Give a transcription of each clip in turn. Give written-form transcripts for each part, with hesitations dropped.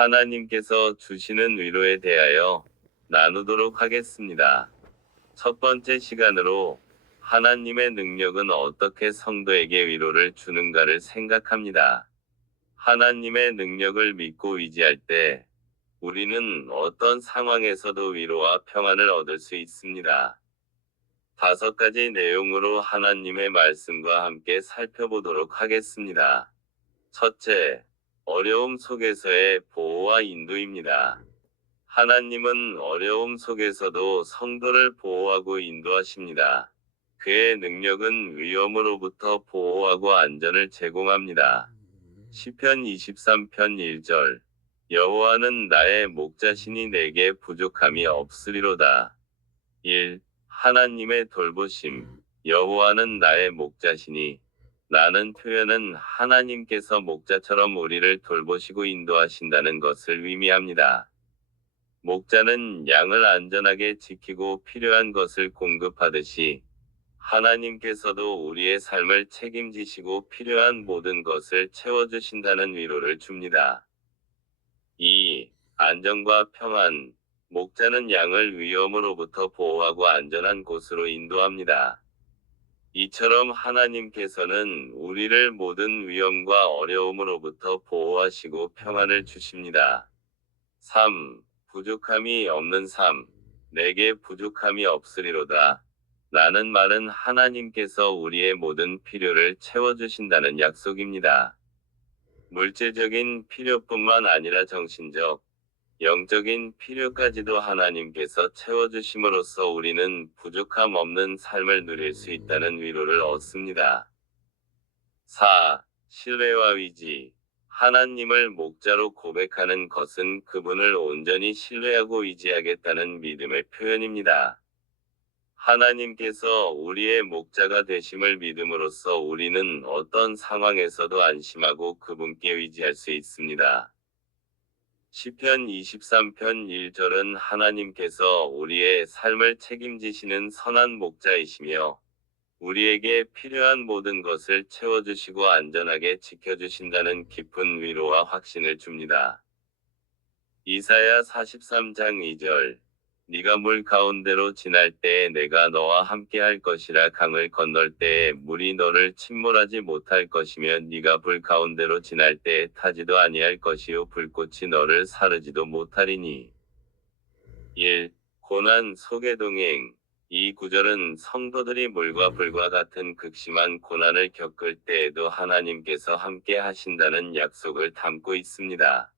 하나님께서 주시는 위로에 대하여 나누도록 하겠습니다. 첫 번째 시간으로 하나님의 능력은 어떻게 성도에게 위로를 주는가를 생각합니다. 하나님의 능력을 믿고 의지할 때 우리는 어떤 상황에서도 위로와 평안을 얻을 수 있습니다. 5가지 내용으로 하나님의 말씀과 함께 살펴보도록 하겠습니다. 첫째, 어려움 속에서의 보호와 인도입니다. 하나님은 어려움 속에서도 성도를 보호하고 인도하십니다. 그의 능력은 위험으로부터 보호하고 안전을 제공합니다. 시편 23편 1절. 여호와는 나의 목자시니 내게 부족함이 없으리로다. 1. 하나님의 돌보심. 여호와는 나의 목자시니. 라는 표현은 하나님께서 목자처럼 우리를 돌보시고 인도하신다는 것을 의미합니다. 목자는 양을 안전하게 지키고 필요한 것을 공급하듯이 하나님께서도 우리의 삶을 책임지시고 필요한 모든 것을 채워주신다는 위로를 줍니다. 2. 안전과 평안. 목자는 양을 위험으로부터 보호하고 안전한 곳으로 인도합니다. 이처럼 하나님께서는 우리를 모든 위험과 어려움으로부터 보호하시고 평안을 주십니다. 3. 부족함이 없는 삶. 내게 부족함이 없으리로다. 라는 말은 하나님께서 우리의 모든 필요를 채워주신다는 약속입니다. 물질적인 필요뿐만 아니라 정신적, 영적인 필요까지도 하나님께서 채워주심으로써 우리는 부족함 없는 삶을 누릴 수 있다는 위로를 얻습니다. 4. 신뢰와 의지. 하나님을 목자로 고백하는 것은 그분을 온전히 신뢰하고 의지하겠다는 믿음의 표현입니다. 하나님께서 우리의 목자가 되심을 믿음으로써 우리는 어떤 상황에서도 안심하고 그분께 의지할 수 있습니다. 시편 23편 1절은 하나님께서 우리의 삶을 책임지시는 선한 목자이시며 우리에게 필요한 모든 것을 채워주시고 안전하게 지켜주신다는 깊은 위로와 확신을 줍니다. 이사야 43장 2절. 네가 물 가운데로 지날 때에 내가 너와 함께 할 것이라. 강을 건널 때에 물이 너를 침몰하지 못할 것이며 네가 불 가운데로 지날 때에 타지도 아니할 것이요 불꽃이 너를 사르지도 못하리니. 1. 고난 속의 동행. 이 구절은 성도들이 물과 불과 같은 극심한 고난을 겪을 때에도 하나님께서 함께 하신다는 약속을 담고 있습니다.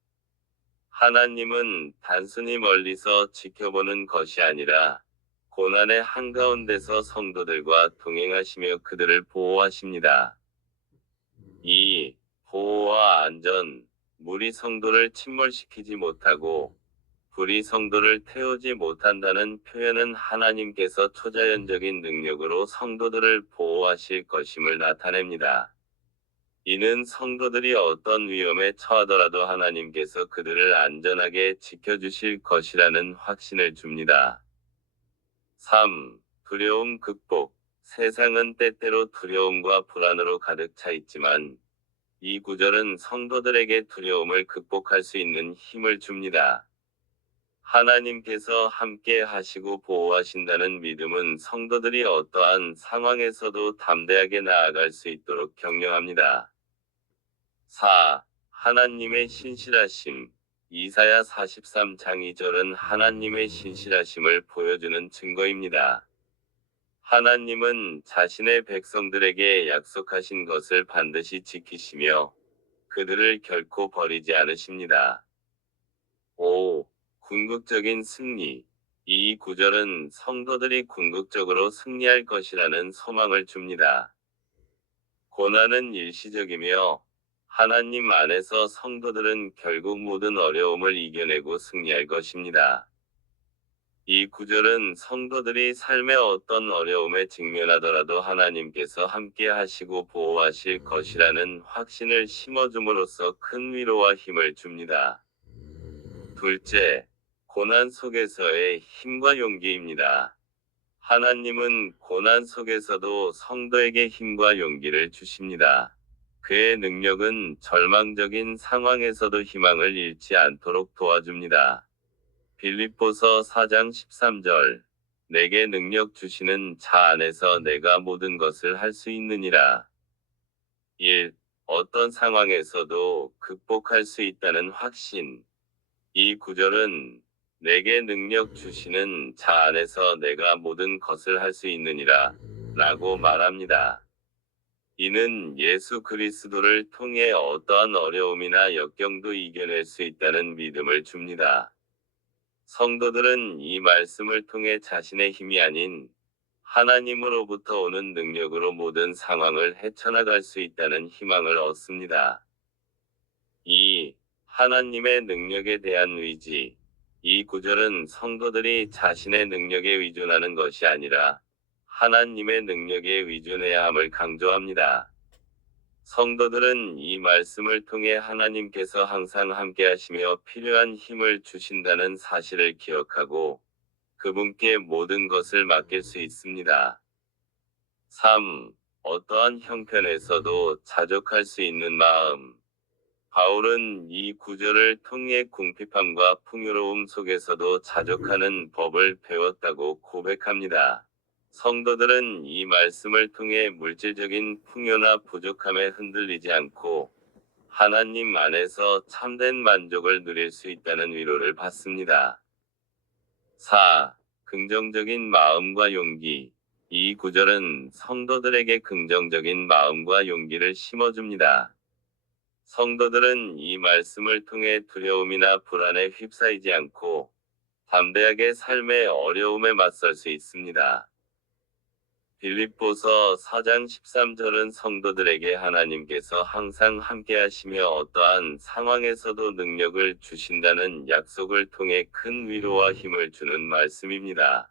하나님은 단순히 멀리서 지켜보는 것이 아니라 고난의 한가운데서 성도들과 동행하시며 그들을 보호하십니다. 2. 보호와 안전. 물이 성도를 침몰시키지 못하고 불이 성도를 태우지 못한다는 표현은 하나님께서 초자연적인 능력으로 성도들을 보호하실 것임을 나타냅니다. 이는 성도들이 어떤 위험에 처하더라도 하나님께서 그들을 안전하게 지켜주실 것이라는 확신을 줍니다. 3. 두려움 극복. 세상은 때때로 두려움과 불안으로 가득 차 있지만 이 구절은 성도들에게 두려움을 극복할 수 있는 힘을 줍니다. 하나님께서 함께 하시고 보호하신다는 믿음은 성도들이 어떠한 상황에서도 담대하게 나아갈 수 있도록 격려합니다. 4. 하나님의 신실하심. 이사야 43장 2절은 하나님의 신실하심을 보여주는 증거입니다. 하나님은 자신의 백성들에게 약속하신 것을 반드시 지키시며 그들을 결코 버리지 않으십니다. 5. 궁극적인 승리. 이 구절은 성도들이 궁극적으로 승리할 것이라는 소망을 줍니다. 고난은 일시적이며 하나님 안에서 성도들은 결국 모든 어려움을 이겨내고 승리할 것입니다. 이 구절은 성도들이 삶의 어떤 어려움에 직면하더라도 하나님께서 함께 하시고 보호하실 것이라는 확신을 심어줌으로써 큰 위로와 힘을 줍니다. 둘째, 고난 속에서의 힘과 용기입니다. 하나님은 고난 속에서도 성도에게 힘과 용기를 주십니다. 그의 능력은 절망적인 상황에서도 희망을 잃지 않도록 도와줍니다. 빌립보서 4장 13절. 내게 능력 주시는 자 안에서 내가 모든 것을 할 수 있느니라. 1. 어떤 상황에서도 극복할 수 있다는 확신. 이 구절은 내게 능력 주시는 자 안에서 내가 모든 것을 할 수 있느니라 라고 말합니다. 이는 예수 그리스도를 통해 어떠한 어려움이나 역경도 이겨낼 수 있다는 믿음을 줍니다. 성도들은 이 말씀을 통해 자신의 힘이 아닌 하나님으로부터 오는 능력으로 모든 상황을 헤쳐나갈 수 있다는 희망을 얻습니다. 2. 하나님의 능력에 대한 의지. 이 구절은 성도들이 자신의 능력에 의존하는 것이 아니라 하나님의 능력에 의존해야 함을 강조합니다. 성도들은 이 말씀을 통해 하나님께서 항상 함께하시며 필요한 힘을 주신다는 사실을 기억하고 그분께 모든 것을 맡길 수 있습니다. 3. 어떠한 형편에서도 자족할 수 있는 마음. 바울은 이 구절을 통해 궁핍함과 풍요로움 속에서도 자족하는 법을 배웠다고 고백합니다. 성도들은 이 말씀을 통해 물질적인 풍요나 부족함에 흔들리지 않고 하나님 안에서 참된 만족을 누릴 수 있다는 위로를 받습니다. 4. 긍정적인 마음과 용기. 이 구절은 성도들에게 긍정적인 마음과 용기를 심어줍니다. 성도들은 이 말씀을 통해 두려움이나 불안에 휩싸이지 않고 담대하게 삶의 어려움에 맞설 수 있습니다. 빌립보서 4장 13절은 성도들에게 하나님께서 항상 함께하시며 어떠한 상황에서도 능력을 주신다는 약속을 통해 큰 위로와 힘을 주는 말씀입니다.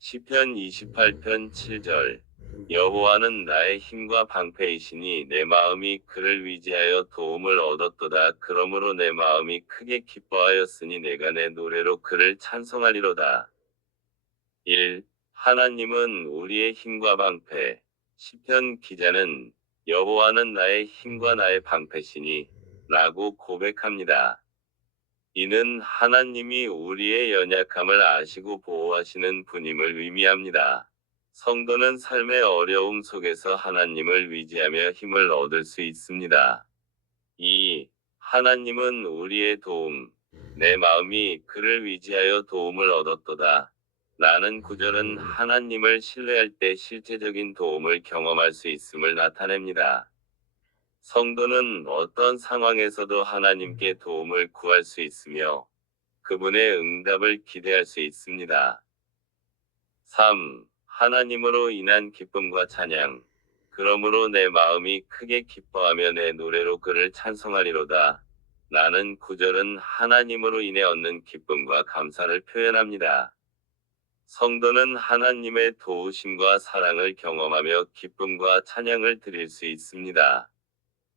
시편 28편 7절. 여호와는 나의 힘과 방패이시니 내 마음이 그를 위지하여 도움을 얻었도다. 그러므로 내 마음이 크게 기뻐하였으니 내가 내 노래로 그를 찬송하리로다. 1. 하나님은 우리의 힘과 방패. 시편 기자는 여호와는 나의 힘과 나의 방패시니 라고 고백합니다. 이는 하나님이 우리의 연약함을 아시고 보호하시는 분임을 의미합니다. 성도는 삶의 어려움 속에서 하나님을 위지하며 힘을 얻을 수 있습니다. 2. 하나님은 우리의 도움. 내 마음이 그를 위지하여 도움을 얻었도다. 라는 구절은 하나님을 신뢰할 때 실제적인 도움을 경험할 수 있음을 나타냅니다. 성도는 어떤 상황에서도 하나님께 도움을 구할 수 있으며 그분의 응답을 기대할 수 있습니다. 3. 하나님으로 인한 기쁨과 찬양. 그러므로 내 마음이 크게 기뻐하며 내 노래로 그를 찬송하리로다. 라는 구절은 하나님으로 인해 얻는 기쁨과 감사를 표현합니다. 성도는 하나님의 도우심과 사랑을 경험하며 기쁨과 찬양을 드릴 수 있습니다.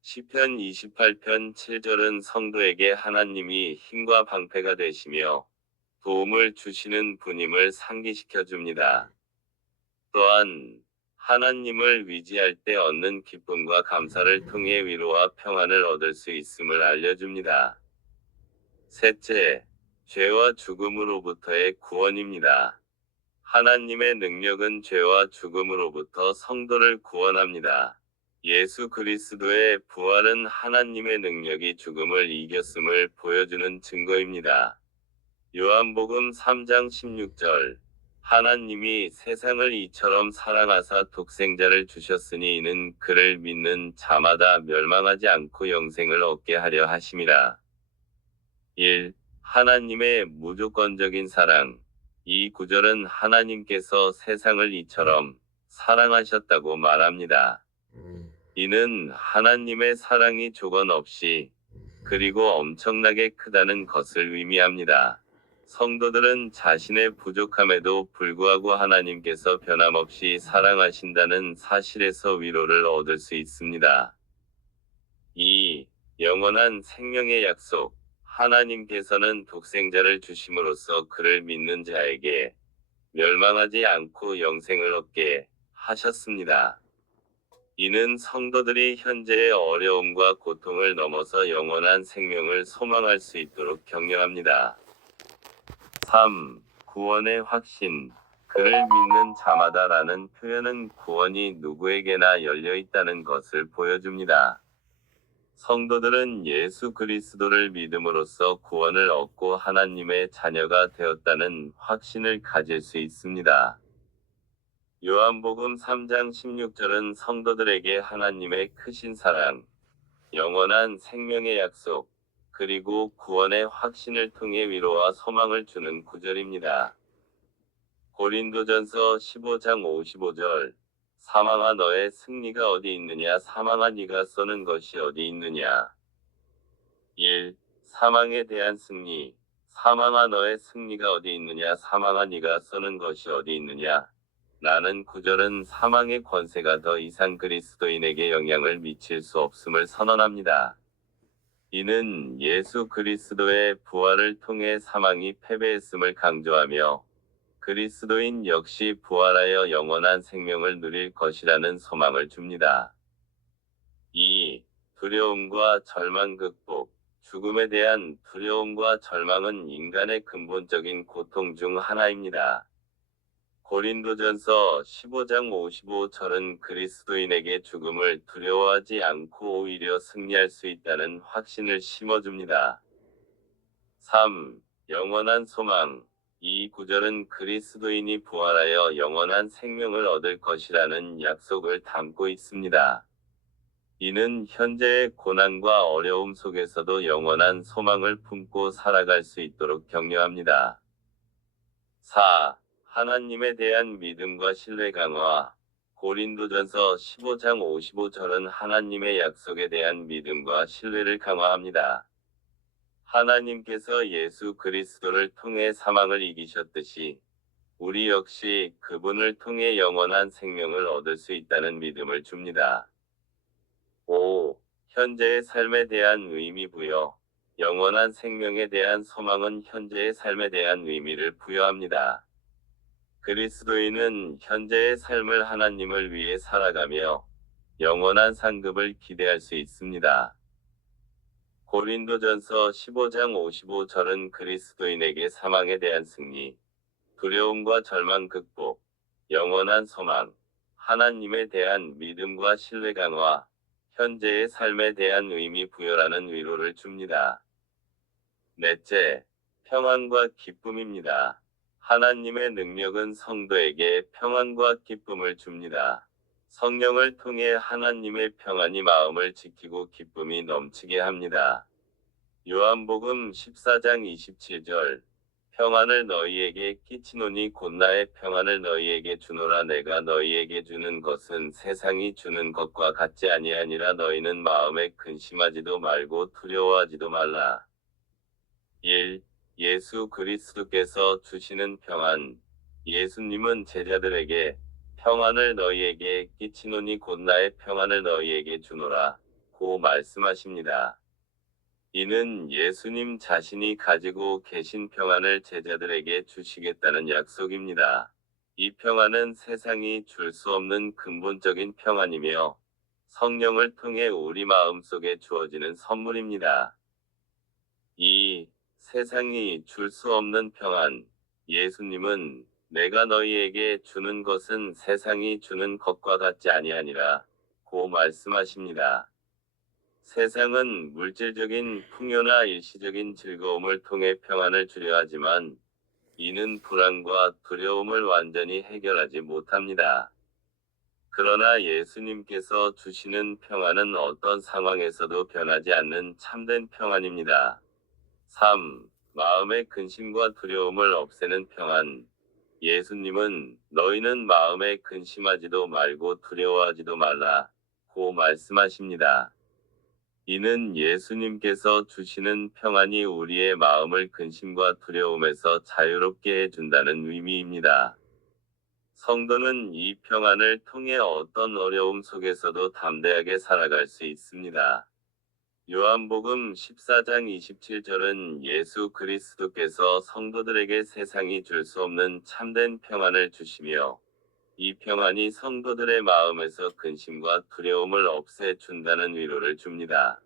시편 28편 7절은 성도에게 하나님이 힘과 방패가 되시며 도움을 주시는 분임을 상기시켜 줍니다. 또한 하나님을 위지할 때 얻는 기쁨과 감사를 통해 위로와 평안을 얻을 수 있음을 알려줍니다. 셋째, 죄와 죽음으로부터의 구원입니다. 하나님의 능력은 죄와 죽음으로부터 성도를 구원합니다. 예수 그리스도의 부활은 하나님의 능력이 죽음을 이겼음을 보여주는 증거입니다. 요한복음 3장 16절. 하나님이 세상을 이처럼 사랑하사 독생자를 주셨으니 이는 그를 믿는 자마다 멸망하지 않고 영생을 얻게 하려 하심이라. 1. 하나님의 무조건적인 사랑. 이 구절은 하나님께서 세상을 이처럼 사랑하셨다고 말합니다. 이는 하나님의 사랑이 조건 없이 그리고 엄청나게 크다는 것을 의미합니다. 성도들은 자신의 부족함에도 불구하고 하나님께서 변함없이 사랑하신다는 사실에서 위로를 얻을 수 있습니다. 2. 영원한 생명의 약속. 하나님께서는 독생자를 주심으로써 그를 믿는 자에게 멸망하지 않고 영생을 얻게 하셨습니다. 이는 성도들이 현재의 어려움과 고통을 넘어서 영원한 생명을 소망할 수 있도록 격려합니다. 3. 구원의 확신. 그를 믿는 자마다라는 표현은 구원이 누구에게나 열려 있다는 것을 보여줍니다. 성도들은 예수 그리스도를 믿음으로써 구원을 얻고 하나님의 자녀가 되었다는 확신을 가질 수 있습니다. 요한복음 3장 16절은 성도들에게 하나님의 크신 사랑, 영원한 생명의 약속, 그리고 구원의 확신을 통해 위로와 소망을 주는 구절입니다. 고린도전서 15장 55절. 사망아 너의 승리가 어디 있느냐, 사망아 네가 쏘는 것이 어디 있느냐. 1. 사망에 대한 승리. 사망아 너의 승리가 어디 있느냐, 사망아 네가 쏘는 것이 어디 있느냐. 라는 구절은 사망의 권세가 더 이상 그리스도인에게 영향을 미칠 수 없음을 선언합니다. 이는 예수 그리스도의 부활을 통해 사망이 패배했음을 강조하며 그리스도인 역시 부활하여 영원한 생명을 누릴 것이라는 소망을 줍니다. 2. 두려움과 절망 극복. 죽음에 대한 두려움과 절망은 인간의 근본적인 고통 중 하나입니다. 고린도전서 15장 55절은 그리스도인에게 죽음을 두려워하지 않고 오히려 승리할 수 있다는 확신을 심어줍니다. 3. 영원한 소망. 이 구절은 그리스도인이 부활하여 영원한 생명을 얻을 것이라는 약속을 담고 있습니다. 이는 현재의 고난과 어려움 속에서도 영원한 소망을 품고 살아갈 수 있도록 격려합니다. 4. 하나님에 대한 믿음과 신뢰 강화. 고린도전서 15장 55절은 하나님의 약속에 대한 믿음과 신뢰를 강화합니다. 하나님께서 예수 그리스도를 통해 사망을 이기셨듯이 우리 역시 그분을 통해 영원한 생명을 얻을 수 있다는 믿음을 줍니다. 5. 현재의 삶에 대한 의미 부여. 영원한 생명에 대한 소망은 현재의 삶에 대한 의미를 부여합니다. 그리스도인은 현재의 삶을 하나님을 위해 살아가며 영원한 상급을 기대할 수 있습니다. 고린도전서 15장 55절은 그리스도인에게 사망에 대한 승리, 두려움과 절망 극복, 영원한 소망, 하나님에 대한 믿음과 신뢰 강화, 현재의 삶에 대한 의미 부여라는 위로를 줍니다. 넷째, 평안과 기쁨입니다. 하나님의 능력은 성도에게 평안과 기쁨을 줍니다. 성령을 통해 하나님의 평안이 마음을 지키고 기쁨이 넘치게 합니다. 요한복음 14장 27절. 평안을 너희에게 끼치노니 곧 나의 평안을 너희에게 주노라. 내가 너희에게 주는 것은 세상이 주는 것과 같지 아니하니라. 너희는 마음에 근심하지도 말고 두려워하지도 말라. 1. 예수 그리스도께서 주시는 평안. 예수님은 제자들에게 평안을 너희에게 끼치노니 곧 나의 평안을 너희에게 주노라 고 말씀하십니다. 이는 예수님 자신이 가지고 계신 평안을 제자들에게 주시겠다는 약속입니다. 이 평안은 세상이 줄 수 없는 근본적인 평안이며 성령을 통해 우리 마음속에 주어지는 선물입니다. 2. 세상이 줄 수 없는 평안. 예수님은 내가 너희에게 주는 것은 세상이 주는 것과 같지 아니하니라 고 말씀하십니다. 세상은 물질적인 풍요나 일시적인 즐거움을 통해 평안을 주려 하지만 이는 불안과 두려움을 완전히 해결하지 못합니다. 그러나 예수님께서 주시는 평안은 어떤 상황에서도 변하지 않는 참된 평안입니다. 3. 마음의 근심과 두려움을 없애는 평안. 예수님은 너희는 마음에 근심하지도 말고 두려워하지도 말라 고 말씀하십니다. 이는 예수님께서 주시는 평안이 우리의 마음을 근심과 두려움에서 자유롭게 해준다는 의미입니다. 성도는 이 평안을 통해 어떤 어려움 속에서도 담대하게 살아갈 수 있습니다. 요한복음 14장 27절은 예수 그리스도께서 성도들에게 세상이 줄 수 없는 참된 평안을 주시며 이 평안이 성도들의 마음에서 근심과 두려움을 없애준다는 위로를 줍니다.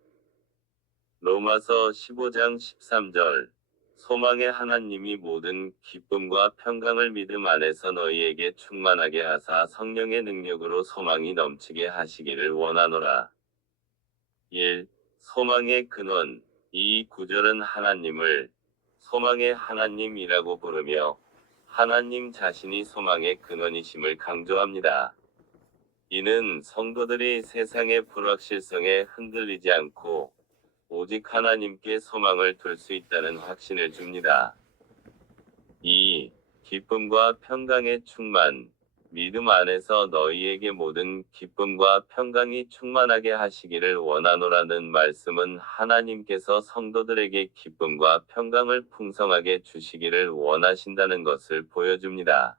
로마서 15장 13절 소망의 하나님이 모든 기쁨과 평강을 믿음 안에서 너희에게 충만하게 하사 성령의 능력으로 소망이 넘치게 하시기를 원하노라. 1. 소망의 근원. 이 구절은 하나님을 소망의 하나님이라고 부르며 하나님 자신이 소망의 근원이심을 강조합니다. 이는 성도들이 세상의 불확실성에 흔들리지 않고 오직 하나님께 소망을 둘 수 있다는 확신을 줍니다. 2. 기쁨과 평강의 충만. 믿음 안에서 너희에게 모든 기쁨과 평강이 충만하게 하시기를 원하노라는 말씀은 하나님께서 성도들에게 기쁨과 평강을 풍성하게 주시기를 원하신다는 것을 보여줍니다.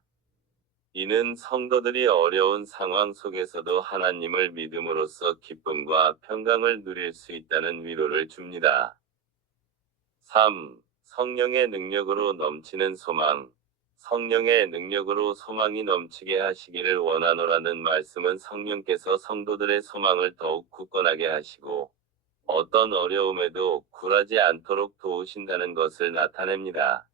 이는 성도들이 어려운 상황 속에서도 하나님을 믿음으로써 기쁨과 평강을 누릴 수 있다는 위로를 줍니다. 3. 성령의 능력으로 넘치는 소망. 성령의 능력으로 소망이 넘치게 하시기를 원하노라는 말씀은 성령께서 성도들의 소망을 더욱 굳건하게 하시고 어떤 어려움에도 굴하지 않도록 도우신다는 것을 나타냅니다.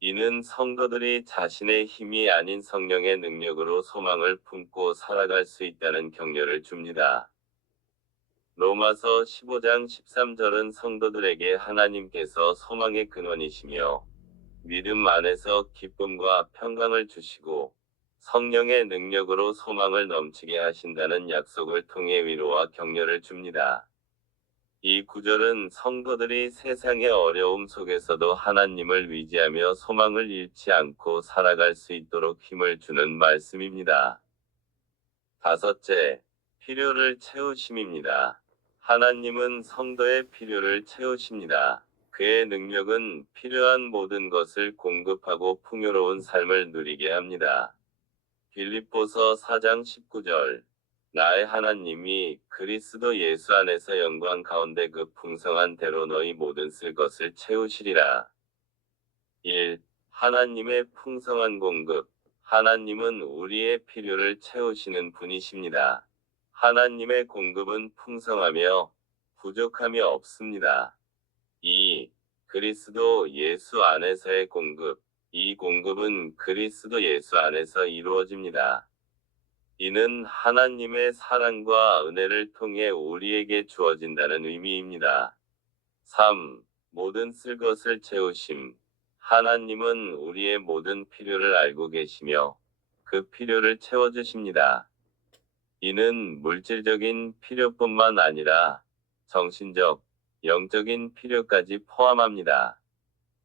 이는 성도들이 자신의 힘이 아닌 성령의 능력으로 소망을 품고 살아갈 수 있다는 격려를 줍니다. 로마서 15장 13절은 성도들에게 하나님께서 소망의 근원이시며 믿음 안에서 기쁨과 평강을 주시고 성령의 능력으로 소망을 넘치게 하신다는 약속을 통해 위로와 격려를 줍니다. 이 구절은 성도들이 세상의 어려움 속에서도 하나님을 의지하며 소망을 잃지 않고 살아갈 수 있도록 힘을 주는 말씀입니다. 5째, 필요를 채우심입니다. 하나님은 성도의 필요를 채우십니다. 그의 능력은 필요한 모든 것을 공급하고 풍요로운 삶을 누리게 합니다. 빌립보서 4장 19절 나의 하나님이 그리스도 예수 안에서 영광 가운데 그 풍성한 대로 너희 모든 쓸 것을 채우시리라. 1. 하나님의 풍성한 공급. 하나님은 우리의 필요를 채우시는 분이십니다. 하나님의 공급은 풍성하며 부족함이 없습니다. 2. 그리스도 예수 안에서의 공급. 이 공급은 그리스도 예수 안에서 이루어집니다. 이는 하나님의 사랑과 은혜를 통해 우리에게 주어진다는 의미입니다. 3. 모든 쓸 것을 채우심. 하나님은 우리의 모든 필요를 알고 계시며 그 필요를 채워주십니다. 이는 물질적인 필요뿐만 아니라 정신적, 영적인 필요까지 포함합니다.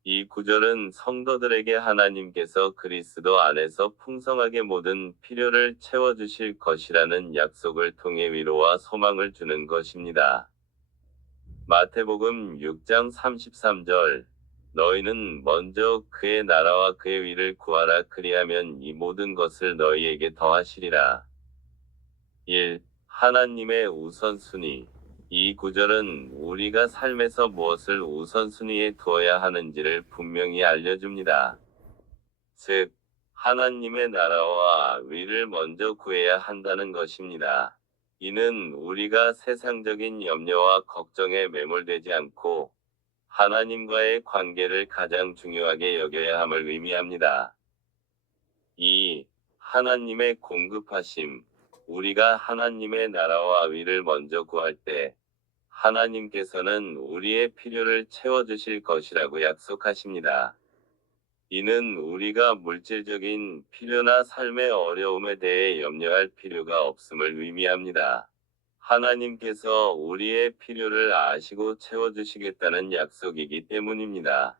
이 구절은 성도들에게 하나님께서 그리스도 안에서 풍성하게 모든 필요를 채워주실 것이라는 약속을 통해 위로와 소망을 주는 것입니다. 마태복음 6장 33절 너희는 먼저 그의 나라와 그의 의를 구하라 그리하면 이 모든 것을 너희에게 더하시리라. 1. 하나님의 우선순위. 이 구절은 우리가 삶에서 무엇을 우선순위에 두어야 하는지를 분명히 알려줍니다. 즉, 하나님의 나라와 의를 먼저 구해야 한다는 것입니다. 이는 우리가 세상적인 염려와 걱정에 매몰되지 않고 하나님과의 관계를 가장 중요하게 여겨야 함을 의미합니다. 2. 하나님의 공급하심. 우리가 하나님의 나라와 의를 먼저 구할 때 하나님께서는 우리의 필요를 채워주실 것이라고 약속하십니다. 이는 우리가 물질적인 필요나 삶의 어려움에 대해 염려할 필요가 없음을 의미합니다. 하나님께서 우리의 필요를 아시고 채워주시겠다는 약속이기 때문입니다.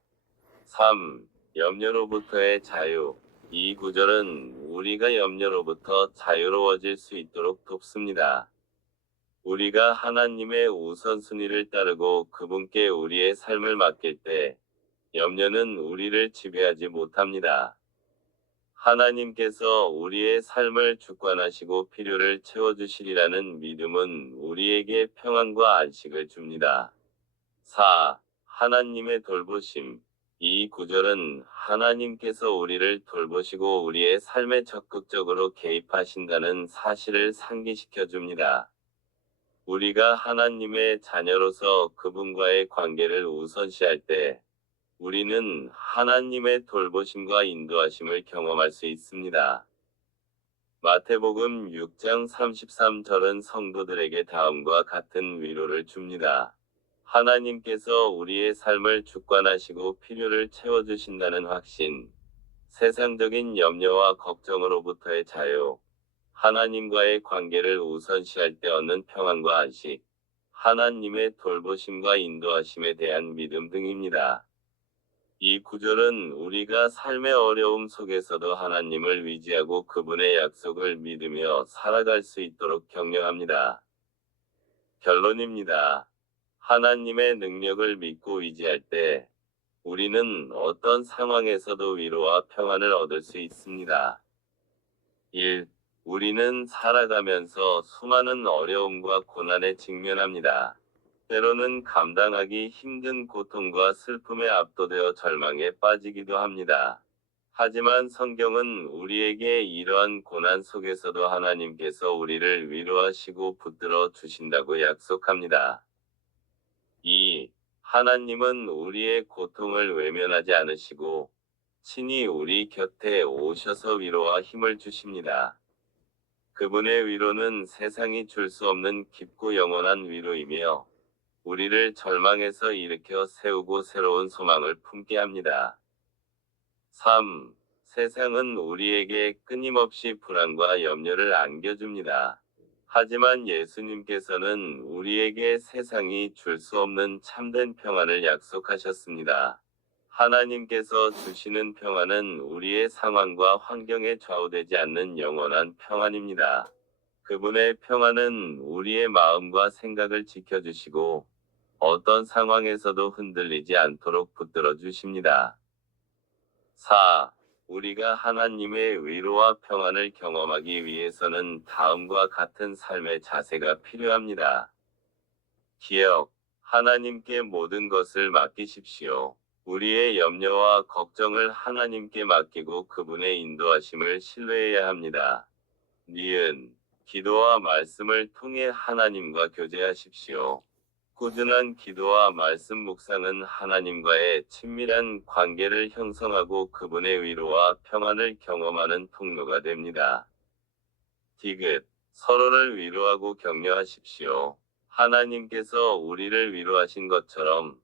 3. 염려로부터의 자유. 이 구절은 우리가 염려로부터 자유로워질 수 있도록 돕습니다. 우리가 하나님의 우선순위를 따르고 그분께 우리의 삶을 맡길 때 염려는 우리를 지배하지 못합니다. 하나님께서 우리의 삶을 주관하시고 필요를 채워주시리라는 믿음은 우리에게 평안과 안식을 줍니다. 4. 하나님의 돌보심. 이 구절은 하나님께서 우리를 돌보시고 우리의 삶에 적극적으로 개입하신다는 사실을 상기시켜 줍니다. 우리가 하나님의 자녀로서 그분과의 관계를 우선시할 때, 우리는 하나님의 돌보심과 인도하심을 경험할 수 있습니다. 마태복음 6장 33절은 성도들에게 다음과 같은 위로를 줍니다. 하나님께서 우리의 삶을 주관하시고 필요를 채워주신다는 확신, 세상적인 염려와 걱정으로부터의 자유, 하나님과의 관계를 우선시할 때 얻는 평안과 안식, 하나님의 돌보심과 인도하심에 대한 믿음 등입니다. 이 구절은 우리가 삶의 어려움 속에서도 하나님을 의지하고 그분의 약속을 믿으며 살아갈 수 있도록 격려합니다. 결론입니다. 하나님의 능력을 믿고 의지할 때 우리는 어떤 상황에서도 위로와 평안을 얻을 수 있습니다. 1. 우리는 살아가면서 수많은 어려움과 고난에 직면합니다. 때로는 감당하기 힘든 고통과 슬픔에 압도되어 절망에 빠지기도 합니다. 하지만 성경은 우리에게 이러한 고난 속에서도 하나님께서 우리를 위로하시고 붙들어 주신다고 약속합니다. 2. 하나님은 우리의 고통을 외면하지 않으시고 친히 우리 곁에 오셔서 위로와 힘을 주십니다. 그분의 위로는 세상이 줄 수 없는 깊고 영원한 위로이며 우리를 절망에서 일으켜 세우고 새로운 소망을 품게 합니다. 3. 세상은 우리에게 끊임없이 불안과 염려를 안겨줍니다. 하지만 예수님께서는 우리에게 세상이 줄 수 없는 참된 평안을 약속하셨습니다. 하나님께서 주시는 평안은 우리의 상황과 환경에 좌우되지 않는 영원한 평안입니다. 그분의 평안은 우리의 마음과 생각을 지켜주시고 어떤 상황에서도 흔들리지 않도록 붙들어 주십니다. 4. 우리가 하나님의 위로와 평안을 경험하기 위해서는 다음과 같은 삶의 자세가 필요합니다. 기억, 하나님께 모든 것을 맡기십시오. 우리의 염려와 걱정을 하나님께 맡기고 그분의 인도하심을 신뢰해야 합니다. 니은, 기도와 말씀을 통해 하나님과 교제하십시오. 꾸준한 기도와 말씀 묵상은 하나님과의 친밀한 관계를 형성하고 그분의 위로와 평안을 경험하는 통로가 됩니다. 디귿, 서로를 위로하고 격려하십시오. 하나님께서 우리를 위로하신 것처럼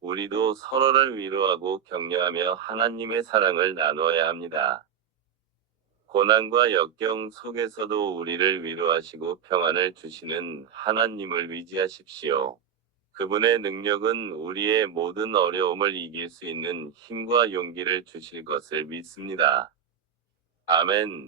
우리도 서로를 위로하고 격려하며 하나님의 사랑을 나누어야 합니다. 고난과 역경 속에서도 우리를 위로하시고 평안을 주시는 하나님을 의지하십시오. 그분의 능력은 우리의 모든 어려움을 이길 수 있는 힘과 용기를 주실 것을 믿습니다. 아멘.